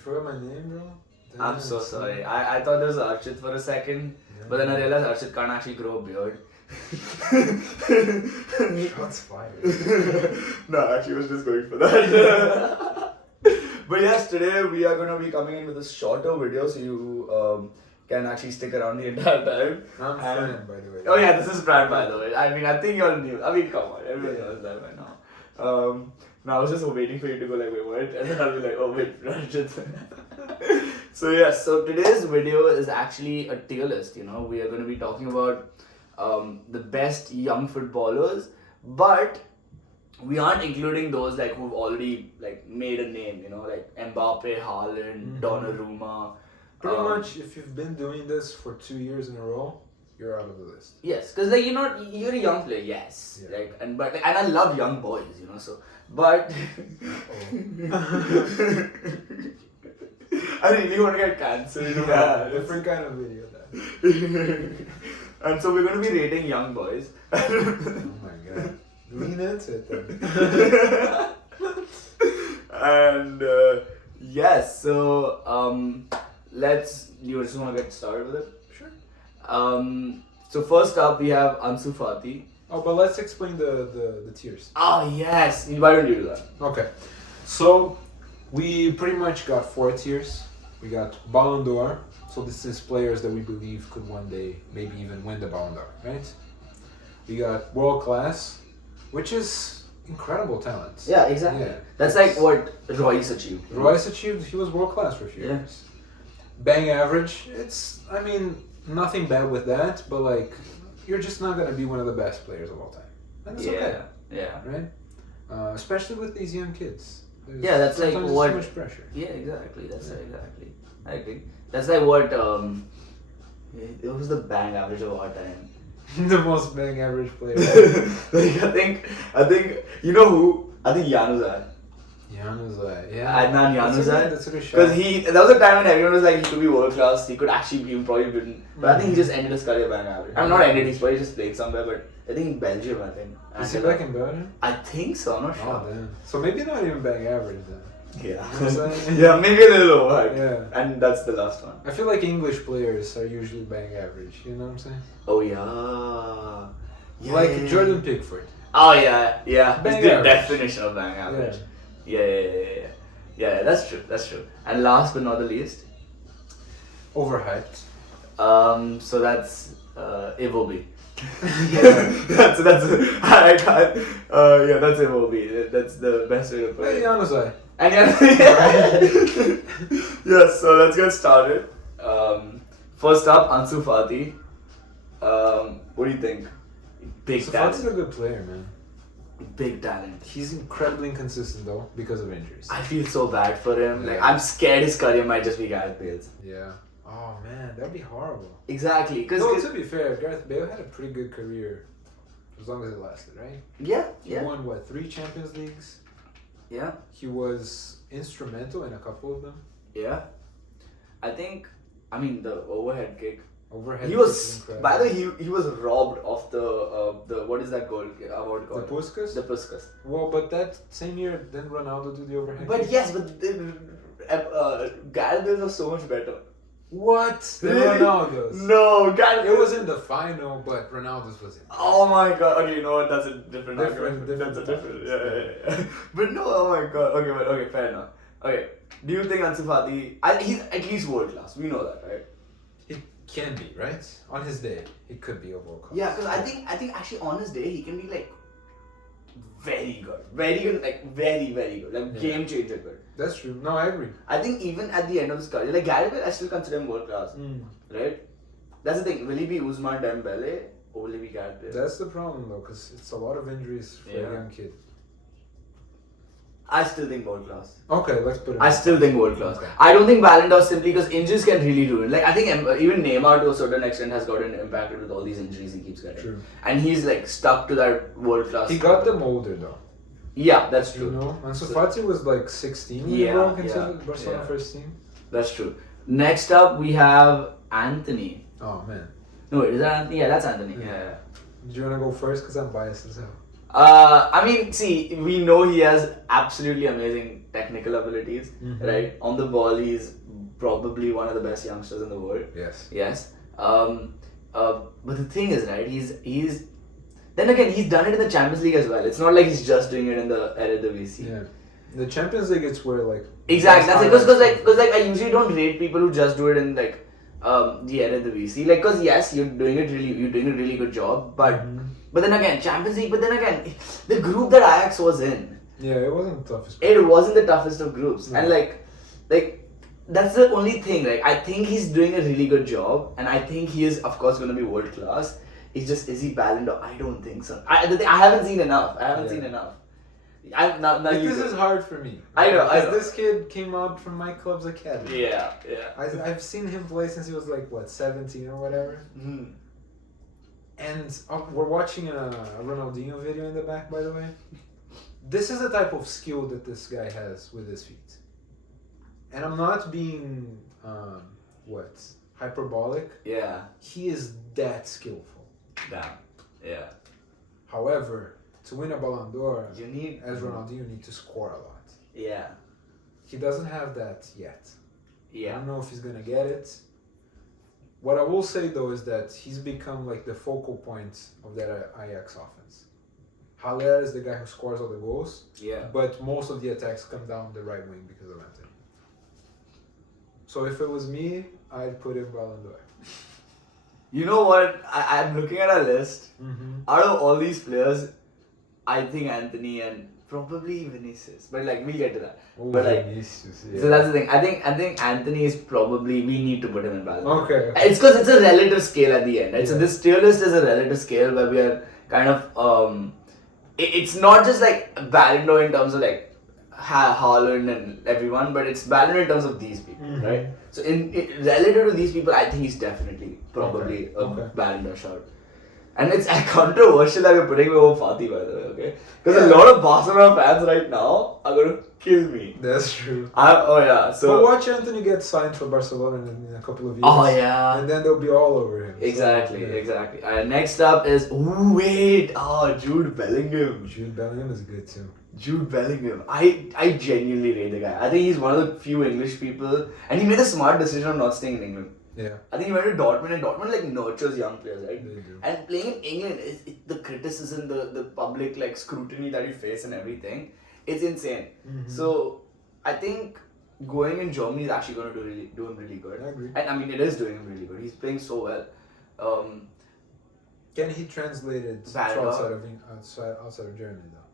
You forgot my name, bro? I'm so sorry. I thought there was Archit for a second, but then I realized Archit can't actually grow a beard. Shots fired. No, actually, I was just going for that. But yes, today we are going to be coming in with a shorter video, so you can actually stick around the entire time. I'm Fran, by the way. Oh yeah, this is Fran, by the way. I mean, I think you're new. I mean, come on, everyone knows that by now. Now I was just waiting for you to go like, wait, what? And then I'll be like, oh wait, Rajat. So yes, so today's video is actually a tier list. You know, we are going to be talking about the best young footballers, but we aren't including those like who've already like made a name. You know, like Mbappe, Haaland, Donnarumma. Pretty much, if you've been doing this for 2 years in a row, you're out of the list. Yes, because like you're a young player, yes. Yeah. Like and I love young boys, you know. So, but I really want to get cancelled. Yeah, different kind of video that. And so we're going to be rating young boys. Oh my god. Lean into it then. And yes, so you just want to get started with it? Sure. So first up we have Ansu Fati. Oh, but let's explain the tiers. Oh yes, why don't you do that? Okay. So, we pretty much got 4 tiers. We got Ballon d'Or. So this is players that we believe could one day maybe even win the Ballon d'Or, right? We got World Class, which is incredible talent. Yeah, exactly. Yeah. That's like what Royce achieved. Royce achieved, he was world class for a few years. Bang average, I mean, nothing bad with that, but like, you're just not going to be one of the best players of all time. And that's okay. Yeah. Right? Especially with these young kids. Yeah, that's like sometimes what. Too much pressure. Yeah, exactly. Exactly. I agree. That's like what. It was the bang average of our time. The most bang average player. Like I think you know who? I think Januzaj. Januzaj, Adnan Januzaj. That's a good shot. Because that was a time when everyone was like he could be world class. He could actually be probably been. But I think he just ended his career bang average. I'm not ended. He's probably just played somewhere. But I think in Belgium. I think. Is he back in Belgium? I think so. I'm not sure. Oh damn. So maybe not even bang average then. Yeah. You know what I'm saying? Yeah, maybe a little over. Yeah. And that's the last one. I feel like English players are usually bang average. You know what I'm saying? Oh yeah. Yeah. Like Jordan Pickford. Oh yeah. Bang It's the average. definition of bang average. Yeah. That's true. And last but not the least. Overhyped. So that's Iwobi. that's I can't. That's Iwobi. That's the best way to put Hey, it. Januzaj. And yes, so let's get started. First up, Ansu Fati. What do you think? Big So talent. Fati's a good player, man. Big talent. He's incredibly inconsistent though because of injuries. I feel so bad for him. Like Yeah. I'm scared his career might just be Gareth Bale's. Yeah. Oh man, that'd be horrible. Exactly. No, to be fair, Gareth Bale had a pretty good career as long as it lasted, right? He Yeah. won what, 3 Champions Leagues? Yeah. He was instrumental in a couple of them. Yeah. I mean the overhead kick. Overhead. He kick is was, incredible. by the way, he was robbed of the what is that goal award the called? Puskas. The Puskas. Well, but that same year, didn't Ronaldo do the overhead? But kick? yes, but Gareth Bale was so much better. What? The Really? Ronaldo's. No, Gareth It was in the final, but Ronaldo's was in. Oh my god. Okay, you know what? That's a different Different- argument. different That's a different. topics. Yeah. But no, oh my god. Okay, fair enough. Okay, do you think Ansu Fati? He's at least world class. We know that, right? It can be, right? On his day, it could be a world class. Yeah, because I think actually on his day he can be like very good, like very good, like Yeah. game changer good. That's true. No, I agree. I think even at the end of his career, like Gareth Bale, I still consider him world class, right? That's the thing. Will he be Ousmane Dembele or will he be Gareth Bale? That's the problem though, because it's a lot of injuries for Yeah. a young kid. I still think world class. Okay, let's put it. I still think world class. Okay. I don't think Ballon d'Or simply because injuries can really ruin. Like I think even Neymar to a certain extent has gotten impacted with all these injuries he keeps getting. True. And he's like stuck to that world class. He got them older though. Yeah, that's true. You know, Ansu Fati was like 16 when Yeah, he broke into the yeah, Barcelona yeah. first team. That's true. Next up we have Antony. Oh man. No, wait, is that Antony? Yeah, that's Antony. Yeah. Yeah. Do you wanna go first? Cause I'm biased as hell. I mean, see, we know he has absolutely amazing technical abilities, right? On the ball, he's probably one of the best youngsters in the world. Yes. But the thing is, right? He's then again, he's done it in the Champions League as well. It's not like he's just doing it in the Eredivisie. Yeah. The Champions League, it's where like exactly. That's it. Because I usually don't rate people who just do it in like the Eredivisie. Like, because yes, you're doing a really good job, but then again, Champions League. But then again, the group that Ajax was in. Yeah, it wasn't the toughest. It wasn't the toughest of groups, and like that's the only thing. Like, I think he's doing a really good job, and I think he is, of course, going to be world class. It's just, is he Ballon d'Or? I don't think so. I haven't seen enough. This is hard for me. I know. This kid came out from my club's academy. Yeah. I've seen him play since he was like 17 or whatever. And we're watching a Ronaldinho video in the back, by the way. This is the type of skill that this guy has with his feet. And I'm not being hyperbolic. Yeah. He is that skillful. Damn. Yeah. However, to win a Ballon d'Or, you need, as Ronaldinho, you need to score a lot. Yeah. He doesn't have that yet. Yeah. I don't know if he's gonna get it. What I will say though is that he's become like the focal point of that Ajax offense. Haller is the guy who scores all the goals. Yeah. But most of the attacks come down the right wing because of Antony. So if it was me, I'd put him Ballon d'Or. You know what? I'm looking at a list. Out of all these players, I think Antony and probably Vinicius. But like, we'll get to that. Oh, but like, Vinicius, yeah. So that's the thing. I think Antony is probably, we need to put him in Ballon d'Or. Okay. It's because it's a relative scale at the end. Right? Yeah. So this tier list is a relative scale where we are kind of it's not just like Ballon d'Or in terms of like Haaland and everyone, but it's Ballon d'Or in terms of these people, right? So in relative to these people, I think he's definitely probably a Ballon d'Or shot. And it's controversial that we're putting him over Fati, by the way, okay? Because a lot of Barcelona fans right now are going to kill me. That's true. So but watch Antony get signed for Barcelona in a couple of years. Oh, yeah. And then they'll be all over him. Exactly, so, yeah. exactly. Next up is, Jude Bellingham. Jude Bellingham is good too. Jude Bellingham. I genuinely rate the guy. I think he's one of the few English people, and he made a smart decision of not staying in England. Yeah. I think he went to Dortmund, and Dortmund like nurtures young players, right? They do. And playing in England, the criticism, the public like scrutiny that you face and everything, it's insane. So I think going in Germany is actually going to do him really good. I agree. And I mean, it is doing him really good. He's playing so well. Can he translate it to outside of Germany though?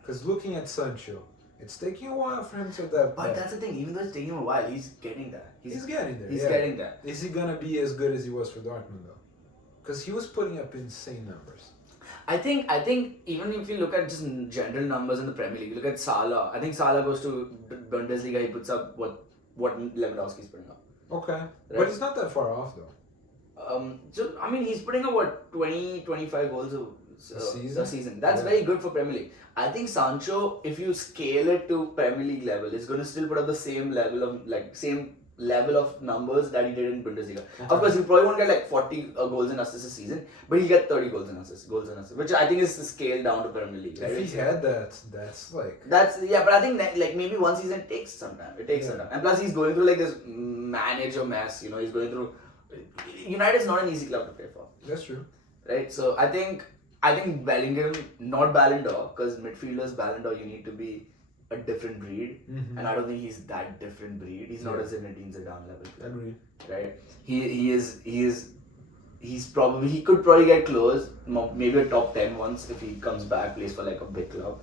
Because looking at Sancho, it's taking a while for him to adapt. But that's the thing, even though it's taking him a while, he's getting there. He's getting there. He's getting there. Is he gonna be as good as he was for Dortmund though? Because he was putting up insane numbers. I think even if you look at just general numbers in the Premier League, look at Salah. I think Salah goes to Bundesliga, he puts up what Lewandowski's putting up. Okay. Right? But he's not that far off though. So I mean, he's putting up what 20-25 goals a season. That's very good for Premier League. I think Sancho, if you scale it to Premier League level, is going to still put up the same level of numbers that he did in Bundesliga. Okay. Of course, he probably won't get like 40 goals and assists a season, but he'll get 30 goals and assists, which I think is scaled down to Premier League. Right? If he had that, but I think like maybe one season takes some time. It takes some time, and plus he's going through like this manager mess. He's going through. United is not an easy club to play for. That's true. Right, so I think Bellingham, not Ballon d'Or, because midfielders Ballon d'Or, you need to be a different breed, and I don't think he's that different breed. He's not a Zinedine Zidane level player. Agreed. Right, he could probably get close, maybe a top 10 once if he comes back, plays for like a big club,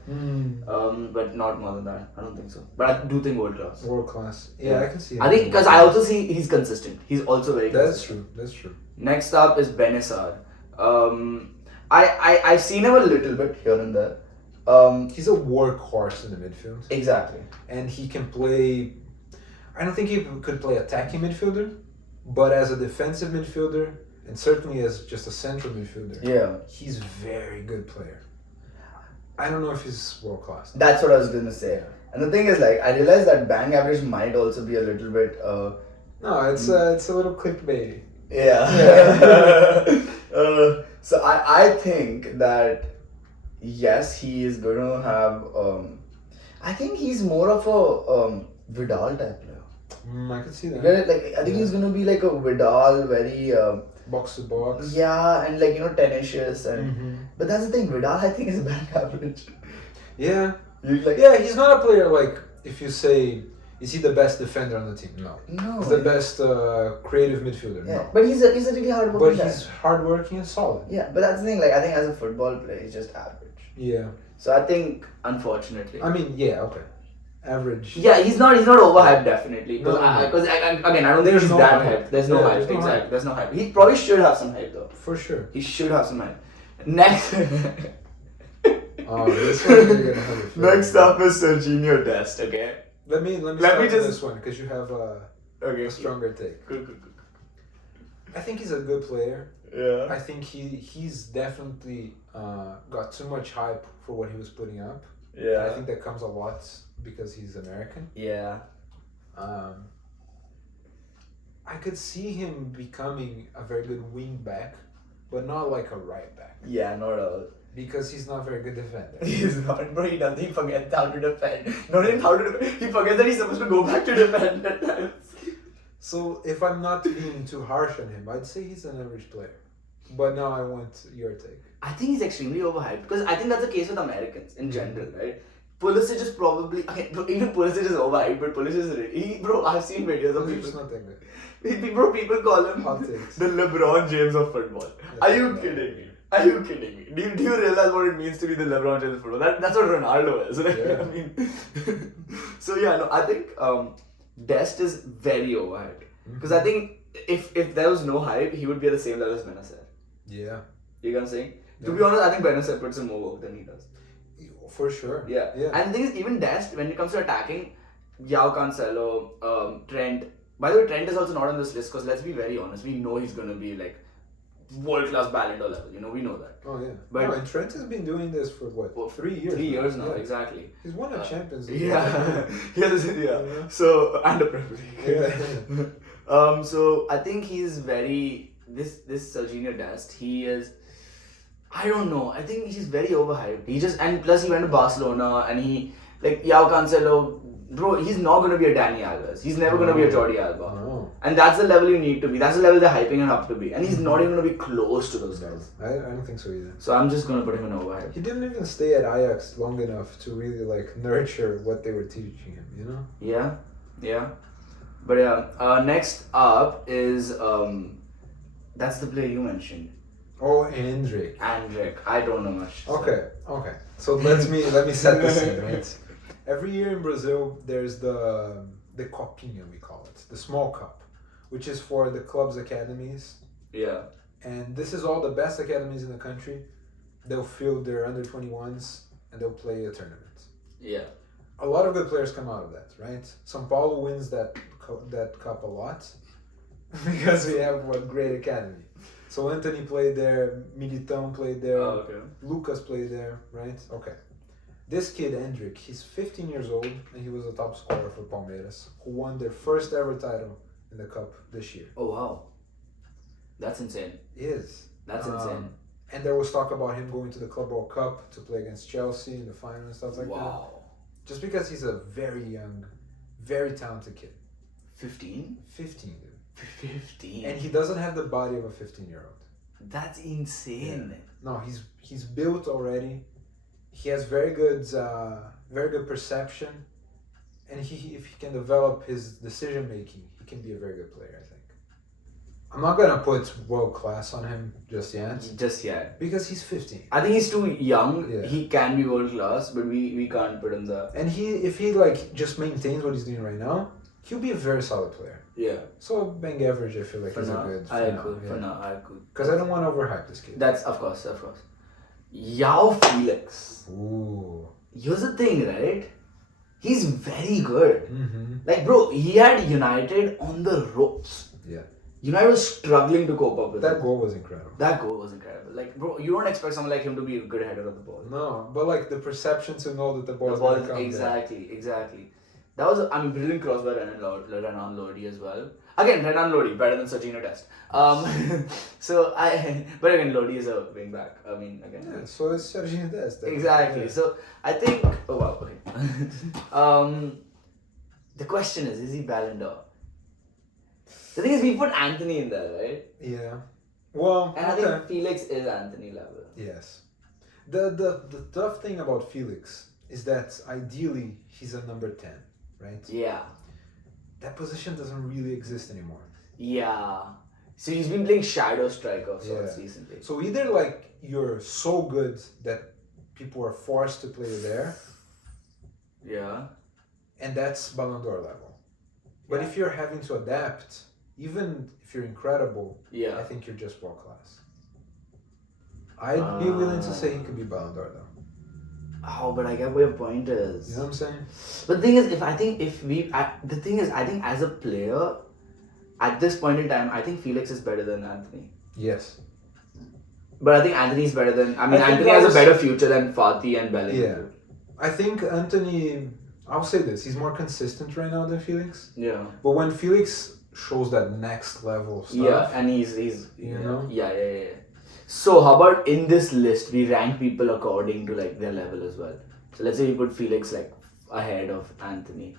but not more than that. I don't think so. But I do think world class. World class. Yeah, I can see. I think because I also see he's consistent. He's also very. That's consistent. true. That's true. Next up is Benacer. I've seen him a little bit here and there. He's a workhorse in the midfield. Exactly. And he can play. I don't think he could play attacking midfielder, but as a defensive midfielder, and certainly as just a central midfielder, he's a very good player. I don't know if he's world class. That's what I was gonna say. And the thing is, like, I realized that bang average might also be a little bit. No, it's a little clickbaity. Yeah. So I think that yes, he is going to have. I think he's more of a Vidal type player. I could see that. Like I think he's going to be like a Vidal, very box to box. Yeah, and like tenacious and. But that's the thing. Vidal, I think, is batting average. Yeah. Like, yeah, he's not a player like if you say. Is he the best defender on the team? No. No. He's the best creative midfielder? Yeah. No. But he's a really hardworking guy. But he's hardworking and solid. Yeah, but that's the thing. Like I think as a football player, he's just average. Yeah. So I think, unfortunately. I mean, yeah, okay. Average. Yeah, he's not overhyped definitely. Because again, I don't think he's that hyped. There's no hype. Exactly. There's no hype. He probably should have some hype though. For sure. He should have some hype. Next. Oh, this one you're gonna have Next up is Serginho Dest. Okay. Let me start with this one because you have a stronger take. Good. I think he's a good player. Yeah. I think he's definitely got too much hype for what he was putting up. Yeah. I think that comes a lot because he's American. Yeah. I could see him becoming a very good wing back, but not like a right back. Yeah, not at all. Because he's not a very good defender. He's not, bro. He doesn't. He forgets how to defend. Not even how to defend. He forgets that he's supposed to go back to defend at times. So if I'm not being too harsh on him, I'd say he's an average player. But now I want your take. I think he's extremely overhyped because I think that's the case with Americans in general, right? Pulisic is probably even Pulisic is overhyped, but Pulisic is bro. I've seen videos of people. Not that good. Bro, people call him the LeBron James of football. Are you kidding me? Are you kidding me? Do you realize what it means to be the LeBron James of football? That's what Ronaldo is. Right? Yeah. I mean, so yeah, no, I think Dest is very overhyped because I think if there was no hype, he would be at the same level as Vinicius. Yeah. You get what I'm saying? Yeah. To be honest, I think Vinicius puts in more work than he does. For sure. Yeah. And the thing is, even Dest, when it comes to attacking, Yao Cancelo, Trent. By the way, Trent is also not on this list because let's be very honest, we know he's gonna be like world-class Ballon d'Or level. You know, we know that. Oh yeah. But and Trent has been doing this for what? 3 years. 3 years now, exactly. He's won a Champions League. Yeah. Yeah. So and a Premier League. Yeah. So I think he's very this Serginho Dest. He is. I don't know. I think he's very overhyped. And plus he went to Barcelona and he like Yao Cancelo. Bro, he's not going to be a Dani Alves. He's never going to be a Jordi Alba. No. And that's the level you need to be. That's the level they're hyping him up to be. And he's not even going to be close to those guys. I don't think so either. So I'm just going to put him in overhyped. He didn't even stay at Ajax long enough to really like nurture what they were teaching him, you know? Yeah. But yeah, next up is, that's the player you mentioned. Oh, Andrick. I don't know much. Okay. So let me set the scene, right? Every year in Brazil, there's the Copinha, we call it, the small cup, which is for the club's academies. Yeah. And this is all the best academies in the country. They'll field their under-21s and they'll play a tournament. Yeah. A lot of good players come out of that, right? São Paulo wins that cup a lot because we have a great academy. So Antony played there, Militão played there, Lucas played there, right? Okay. This kid, Andrick, he's 15 years old and he was a top scorer for Palmeiras, who won their first ever title in the cup this year. Oh, wow. That's insane. It is. That's insane. And there was talk about him going to the Club World Cup to play against Chelsea in the final and stuff like that. Wow. Just because he's a very young, very talented kid. 15? 15, dude. 15? And he doesn't have the body of a 15-year-old. That's insane. Yeah. No, he's built already. He has very good perception, and if he can develop his decision making, he can be a very good player. I think. I'm not gonna put world class on him just yet. Because he's 15. I think he's too young. Yeah. He can be world class, but we can't put him there. And if he like just maintains what he's doing right now, he'll be a very solid player. Yeah. So being average, I feel like for he's now, a good. I agree. For now, I agree. Because I don't want to overhype this kid. That's of course. Yao Felix. Ooh. Here's the thing, right? He's very good. Mm-hmm. Like, bro, he had United on the ropes. Yeah. United was struggling to cope up with that him. goal was incredible. That goal was incredible. Like, bro, you don't expect someone like him to be a good header of the ball. No, but like the perception to know that the ball is going to come exactly. That was, brilliant cross by Renan Lodi as well. Again, Renan Lodi better than Sachin or Dest. But again, Lodi is a wing back. I mean, again. Yeah, so it's Sergio Dest. Exactly. Yeah. So I think. Oh wow. Okay. The question is he Ballon d'Or? The thing is, we put Antony in there, right? Yeah. Well, And I think Felix is Antony level. Yes. The tough thing about Felix is that ideally he's a number 10, right? Yeah. That position doesn't really exist anymore. Yeah. So he's been playing shadow striker of sorts Yeah. recently. So either like you're so good that people are forced to play you there, Yeah. and that's Ballon d'Or level. But if you're having to adapt, even if you're incredible, Yeah. I think you're just world class. I'd be willing to say he could be Ballon d'Or though. Oh, but I get where your point is. You know what I'm saying? But the thing is, I think as a player, at this point in time, I think Felix is better than Antony. Yes. But I think Antony is better than. I mean, I think Antony has a better future than Fatih and Bellingham. Yeah. I think Antony, I'll say this, he's more consistent right now than Felix. Yeah. But when Felix shows that next level stuff, Yeah, and he's you know? Yeah. So how about in this list we rank people according to like their level as well. So let's say we put Felix like ahead of Antony,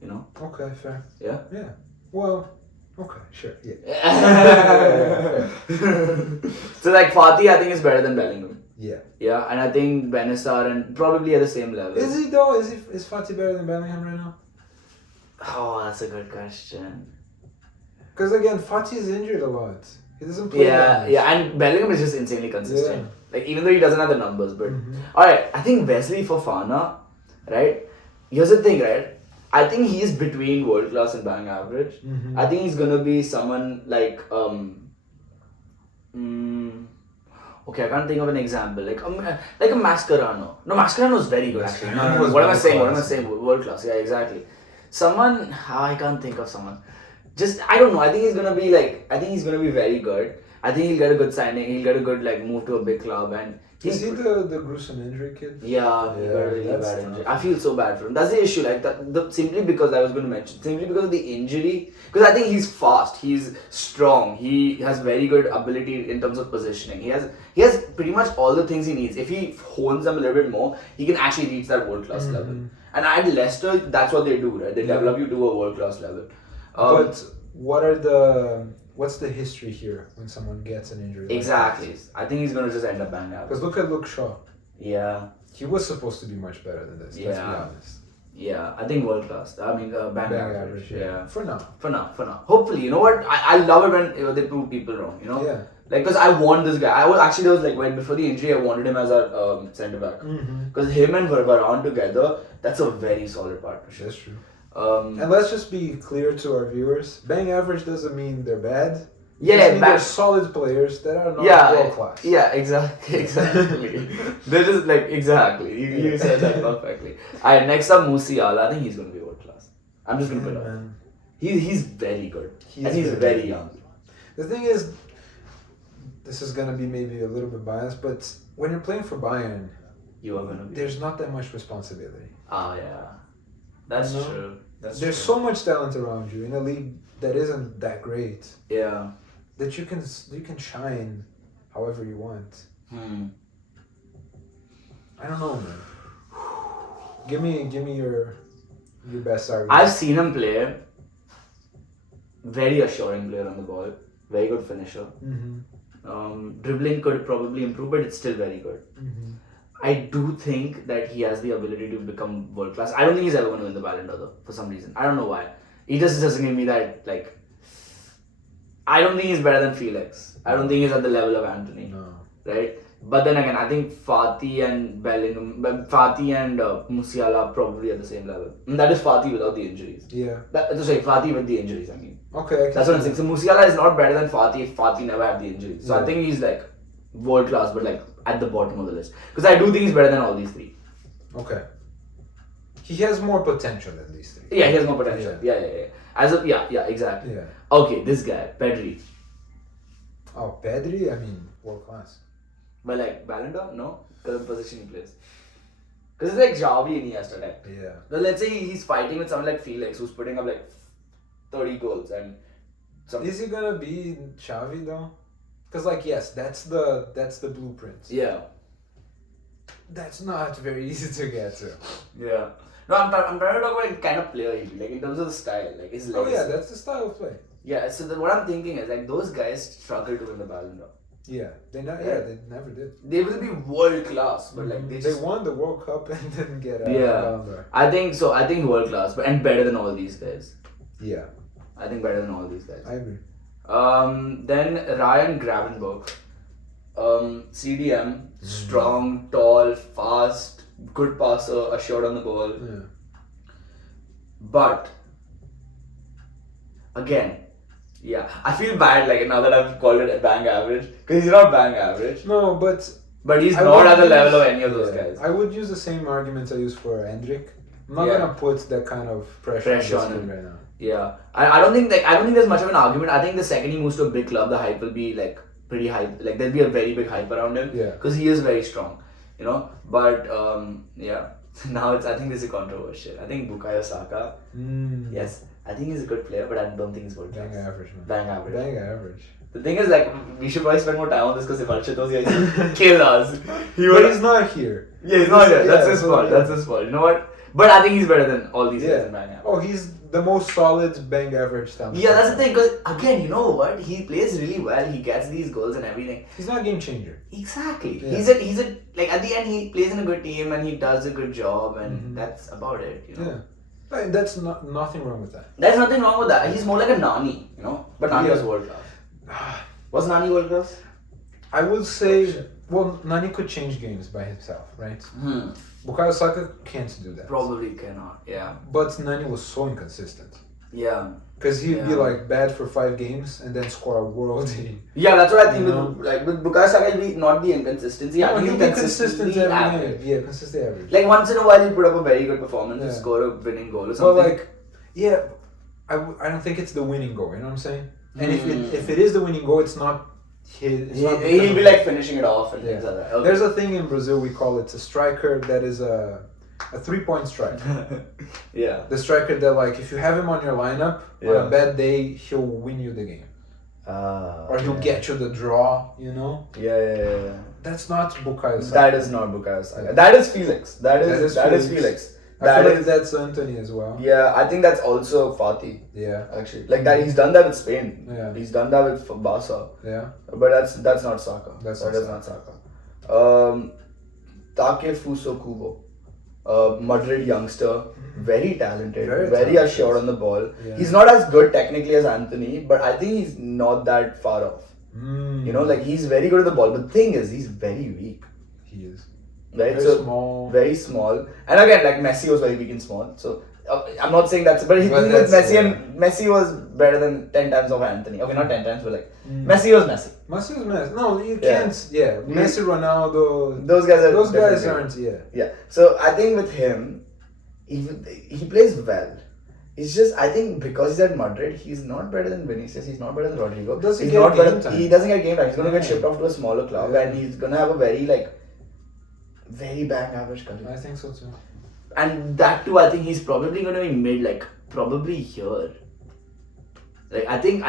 you know? Okay, fair. Yeah. Yeah. Well, okay, sure. Yeah. So like Fatih I think is better than Bellingham. Yeah. Yeah, and I think Benassar and probably at the same level. Is he though? Is Fatih better than Bellingham right now? Oh, that's a good question. Because again, Fatih is injured a lot. He doesn't play. that much. And Bellingham is just insanely consistent. Yeah. Like even though he doesn't have the numbers, but alright, I think Wesley Fofana, right? Here's the thing, right? I think he's between world class and bang average. I think he's gonna be someone like okay, I can't think of an example. Like a Mascherano. No, Mascherano is very good actually. No. What am I saying? World class. Yeah, exactly. Someone I can't think of someone. Just I don't know. I think he's gonna be very good. I think he'll get a good signing. He'll get a good like move to a big club and. Is he the gruesome injury kid? Yeah, he got a really that's bad tough. injury. I feel so bad for him. That's the issue. Like simply because I was going to mention, simply because of the injury. Because I think he's fast. He's strong. He has very good ability in terms of positioning. He has pretty much all the things he needs. If he hones them a little bit more, he can actually reach that world class level. And at Leicester, that's what they do, right? They develop you to a world class level. But what's the history here when someone gets an injury? Exactly. I think he's going to just end up banging out. Because look at Luke Shaw. Yeah. He was supposed to be much better than this. Let's be Yeah. honest. Yeah, I think world class. I mean, bang average. Yeah. For now. For now. Hopefully, you know what? I love it when they prove people wrong, you know? Yeah. Like, because I want this guy. There was like, when before the injury, I wanted him as a centre back. Because him and Varane together, that's a very solid partnership. That's true. And let's just be clear to our viewers. Bang average doesn't mean they're bad. They're solid players that are not world class. Yeah, exactly. They're just like, exactly. You said that perfectly. Alright, next up, Musiala. I think he's going to be world class. I'm just going to put it up. He's very good. And he's very young. The thing is, this is going to be maybe a little bit biased, but when you're playing for Bayern, You are going to be. there's not that much responsibility. Ah, yeah. That's true. There's so much talent around you in a league that isn't that great. Yeah. That you can shine however you want. I don't know, man. Give me your best argument. I've seen him play. Very assuring player on the ball. Very good finisher. Dribbling could probably improve, but it's still very good. I do think that he has the ability to become world class. I don't think he's ever going to win the Ballon d'Or though, for some reason. I don't know why. He just doesn't give me that, like... I don't think he's better than Felix. I don't think he's at the level of Antony. No. Right? But then again, I think Fatih and Musiala are probably at the same level. And that is Fatih without the injuries. Yeah. Fatih with the injuries, I mean. Okay. That's what I'm saying. So Musiala is not better than Fatih if Fatih never had the injuries. So I think he's like world class, but like at the bottom of the list. Because I do think he's better than all these three. Okay. He has more potential than these three. Yeah, he has more potential. Yeah. Exactly. Yeah. Okay, this guy, Pedri. Oh, Pedri? I mean, world class. But like Ballon d'Or? No. Because of the position he plays. Because it's like Xavi and Iniesta type. Yeah. But let's say he's fighting with someone like Felix who's putting up like 30 goals and Is he gonna be Xavi though? Because like yes, that's the blueprint. Yeah. That's not very easy to get to. Yeah. No, I'm trying to talk about the kind of player he'd be, like in terms of the style, like his legacy. Oh yeah, that's the style of play. Yeah, so what I'm thinking is like those guys struggle to win the Ballon d'Or. Yeah, they never did. They will be world class, but like they won the World Cup and didn't get a Ballon d'Or. I think so. I think world class, but and better than all these guys. Yeah, I think better than all these guys. I agree. Then Ryan Gravenberch, CDM, strong, tall, fast, good passer, assured on the ball. Yeah. But again, yeah, I feel bad like now that I've called it a bang average because he's not bang average. No, but he's not at the level of any of those guys. I would use the same arguments I use for Hendrik. I'm not gonna put that kind of pressure on him right now. Yeah, I don't think there's much of an argument. I think the second he moves to a big club, the hype will be like pretty hype. Like there'll be a very big hype around him. Yeah. Because he is very strong, you know. But yeah, now I think this is controversial. I think Bukayo Saka. Yes, I think he's a good player, but I don't think he's world class. Bang average, man. Bang average. Bang average. The thing is, like, we should probably spend more time on this because if Archit was here, he'd kill us. But he's not here. Yeah, he's not here. That's his fault. That's his fault. You know what? But I think he's better than all these guys in bang average. Oh, he's the most solid bang average talent. Yeah, that's the thing. Because again, you know what? He plays really well. He gets these goals and everything. He's not a game changer. Exactly. Yeah. He's a like at the end he plays in a good team and he does a good job and that's about it. You know. Yeah. Like, that's nothing wrong with that. There's nothing wrong with that. He's more like a Nani, you know. But Nani was world class. Was Nani world class? I would say, well, Nani could change games by himself, right? Bukayo Saka can't do that. Probably cannot, yeah. But Nani was so inconsistent. Yeah. Because he'd be like bad for 5 games and then score a worldie. Yeah, that's what I think. With Bukayo Saka, will be not the inconsistency. No, he'll be consistent every average. game. Yeah, consistent average. Like once in a while, he'll put up a very good performance and score a winning goal or something. But like, yeah, I don't think it's the winning goal. You know what I'm saying? And if it is the winning goal, it's not his. He'll be like finishing it off and things like that. Okay. There's a thing in Brazil we call it a striker that is a 3-point striker. Yeah. The striker that like if you have him on your lineup on a bad day, he'll win you the game. Or he'll get you the draw. You know. Yeah. That's not Bukayo Saka. That is not Bukayo Saka. That is Felix. That is Felix. I feel like that's Antony as well. Yeah, I think that's also Fatih. Yeah. Actually, like that, he's done that with Spain. Yeah. He's done that with Barca. Yeah. But that's not Saka. That is not Saka. Takefuso Kubo, Madrid youngster, very talented, very assured on the ball. Yeah. He's not as good technically as Antony, but I think he's not that far off. You know, like he's very good at the ball. But the thing is, he's very weak. He is. Right? Very small. And again, like Messi was very weak and small. So I'm not saying that's, but with Messi and Messi was better than 10 times of Antony. Okay, not 10 times, but like Messi was Messi. Messi was Messi. No, you can't. Yeah, Messi, Ronaldo. Those guys aren't. Yeah. Yeah. So I think with him, he plays well. It's just I think because he's at Madrid, he's not better than Vinicius. He's not better than Rodrigo. He doesn't get game time. He's gonna get shipped off to a smaller club, and he's gonna have a very bang average career. I think so too. And that too, I think he's probably gonna be mid, like probably here. Like I think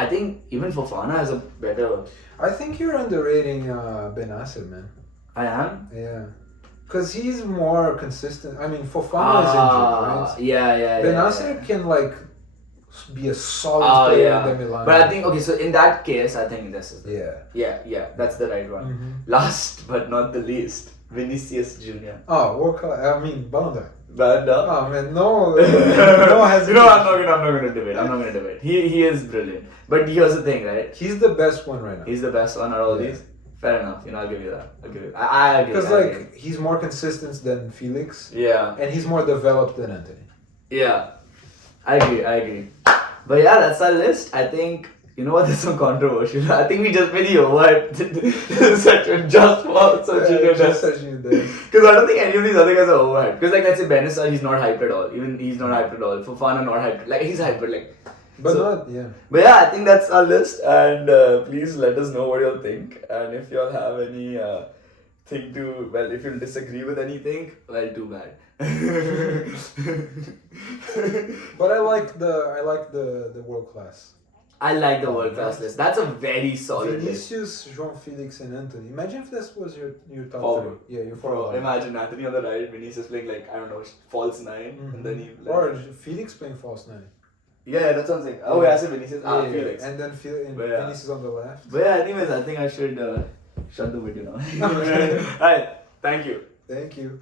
even Fofana has a better. I think you're underrating Benasser, man. I am. Yeah, because he's more consistent. I mean, Fofana is injured, right? Yeah. Benasser can like be a solid player in the Milan. But I think so in that case, I think this is yeah, that's the right one. Last but not the least, Vinicius Jr. Oh, work. I mean, Ballon d'Or. Oh man, no hesitation. You know, I'm not gonna debate. He is brilliant. But here's the thing, right? He's the best one right now. He's the best one out of all these. Fair enough. You know, I'll give you that. I agree. Because he's more consistent than Felix. Yeah. And he's more developed than Antony. Yeah. I agree. But yeah, that's our list. I think, you know what, there's some controversial. I think we just really overhyped such just for such a because I don't think any of these other guys are overhyped. Because like let's say Benasser, he's not hyped at all. Even he's not hyped at all. Fofana not hyped. Like he's hyped, but like. But yeah, I think that's our list. And please let us know what you all think. And if you all have any if you disagree with anything, well, too bad. But I like the world class. I like the world class list. That's a very solid list. Vinicius, João Felix, and Antony. Imagine if this was your top Forward. three. Yeah, your Bro, forward. imagine Antony on the right, Vinicius playing like, I don't know, false 9, and then he... Like, or Felix playing false 9. yeah, that's what I'm saying. Oh, yeah, I said Vinicius. Felix. And then yeah. Vinicius on the left. But yeah, anyways, I think I should shut the video now. Alright, thank you. Thank you.